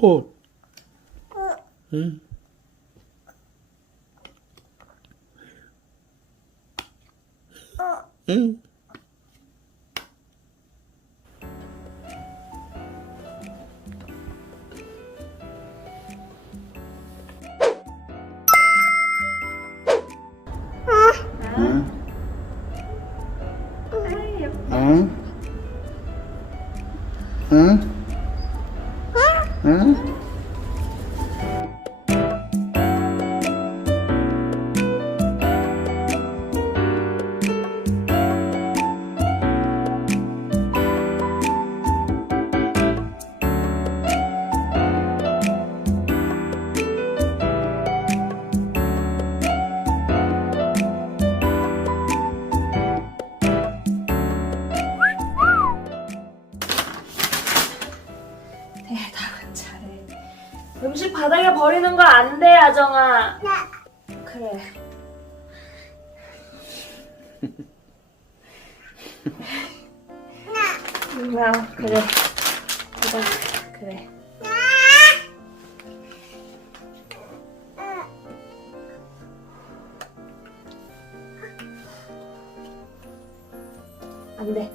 꽃. 응. 응. 응. 음식 바닥에 버리는 거 안 돼, 아정아. 그래. 나 그래. 그래. 그래. 안 돼.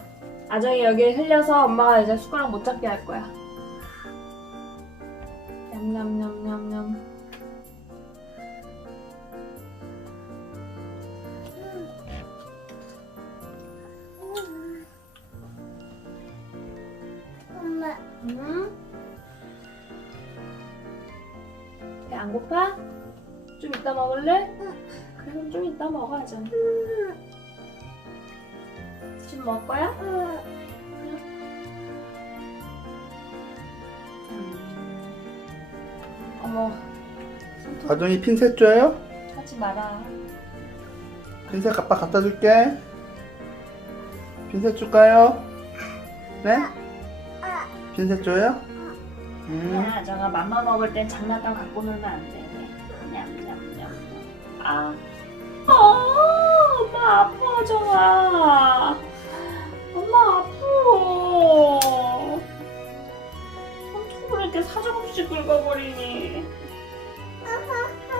아정이 여기 흘려서 엄마가 이제 숟가락 못 잡게 할 거야. 응? 배안 고파? 좀 이따 먹을래? 그래 그럼 좀 이따 먹어 아정. 지금 먹을 거야? 음. 어머 아정이 핀셋 줘요? 하지 마라. 핀셋 아빠 갖다 줄게. 핀셋 줄까요? 네? 핀셋 줘요? 응. 야, 정아 맘마 먹을 땐 장난감 갖고 놀면 안 돼. 냠냠냠. 아, 아, 엄마 아파, 정아. 엄마 아파. 손톱을 이렇게 사정없이 긁어버리니.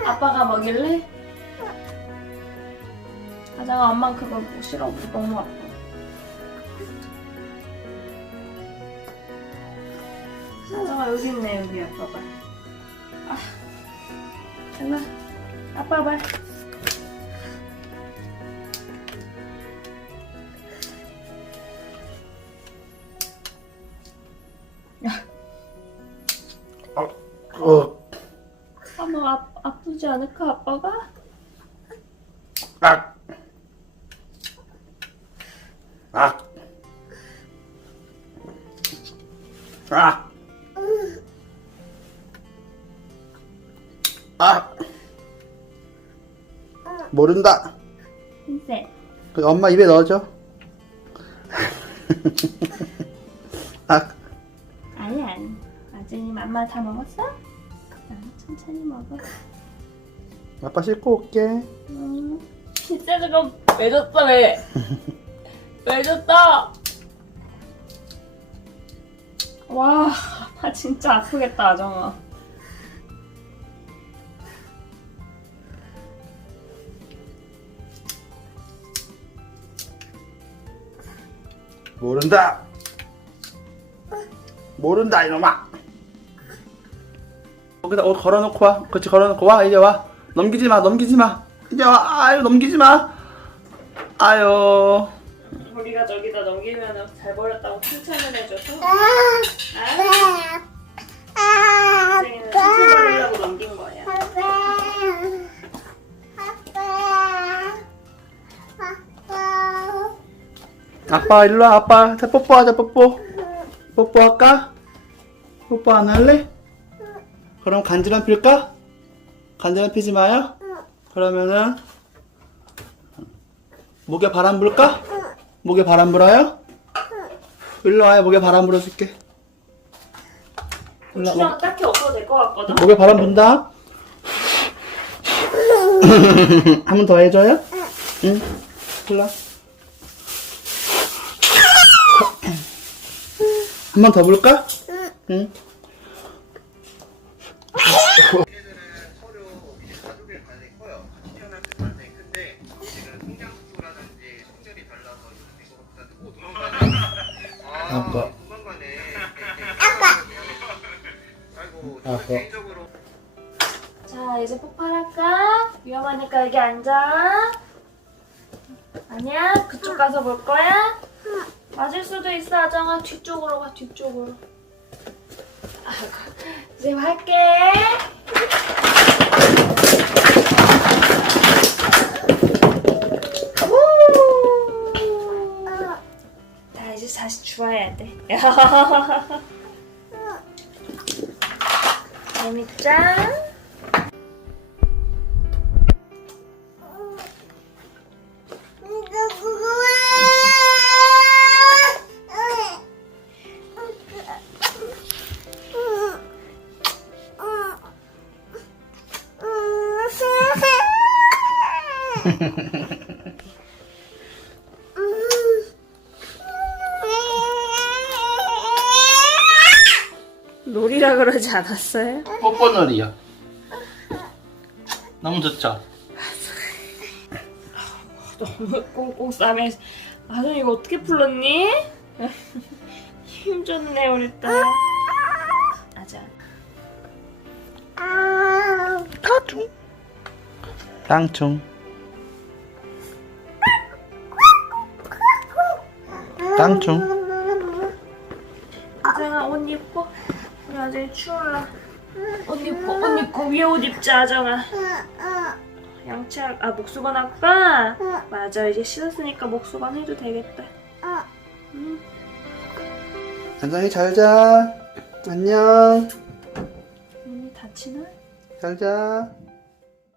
아빠가 먹일래? 아정아, 엄마 그거 뭐 싫어. 우리 너무 아파. 아정아 여기 있네 여기 아빠 발. 아, 정아 아빠 발. 어, 엄마 아, 아프지 않을까 아빠가? 아. 아. 아. 아. 모른다. 흰색. 그 엄마 입에 넣어줘. 아, 아니 아니. 아진이 맘마 다 먹었어? 아, 천천히 먹어. 아빠 씻고 올게. 음. 진짜 저거 왜 줬어 왜? 왜 줬어? 와, 아 진짜 아프겠다 아정아. 모른다. 모른다 이놈아. 거기다 옷 걸어놓고 와. 그렇지 걸어놓고 와 이제 와. 넘기지 마 넘기지 마. 이제 와. 아유 넘기지 마. 아유. 우리가 저기다 넘기면 잘 버렸다고 칭찬을 해줘서 아, 아? 아, 선생님은 칭찬 받으려고 넘긴 거야. 아빠, 아빠, 아빠 일로 와 아빠. 자 뽀뽀하자 뽀뽀. 뽀뽀할까? 뽀뽀 안 할래? 그럼 간지럼 필까? 간지럼 피지 마요. 그러면은 목에 바람 불까? 목에 바람 불어요? 일로 와요 목에 바람 불어줄게. 일로 와, 주장 딱히 없어도 될 것 같거든. 목에 바람 분다. 한 번 더 해줘요? 응. 일로 와. 한 번더 불까? 응. 아, 아빠. 아빠. 아빠. 자, 이제 폭발할까? 위험하니까 여기 앉아. 아니야? 그쪽 가서 볼 거야? 맞을 수도 있어, 아정아. 뒤쪽으로 가, 뒤쪽으로. 아이고, 이제 할게. 우! 자, 이제 다시 주워야 돼. 재밌자? 놀이라 그러지 않았어요? 뽀뽀놀이요. 너무 좋죠? 너무 꽁꽁 싸매. 아전 이거 어떻게 풀었니? 힘줬네 우리 딸. 아자. 타충. 땅충. 땅충. 아정아 옷 입고. 우리 아정이 추울라. 옷 입고 옷 입고 위에 옷 입자 아정아. 양치할 아 목수건 할까? 맞아 이제 씻었으니까 목수건 해도 되겠다. 응. 안정이 잘 자. 안녕. 눈이 다치나? 잘 자.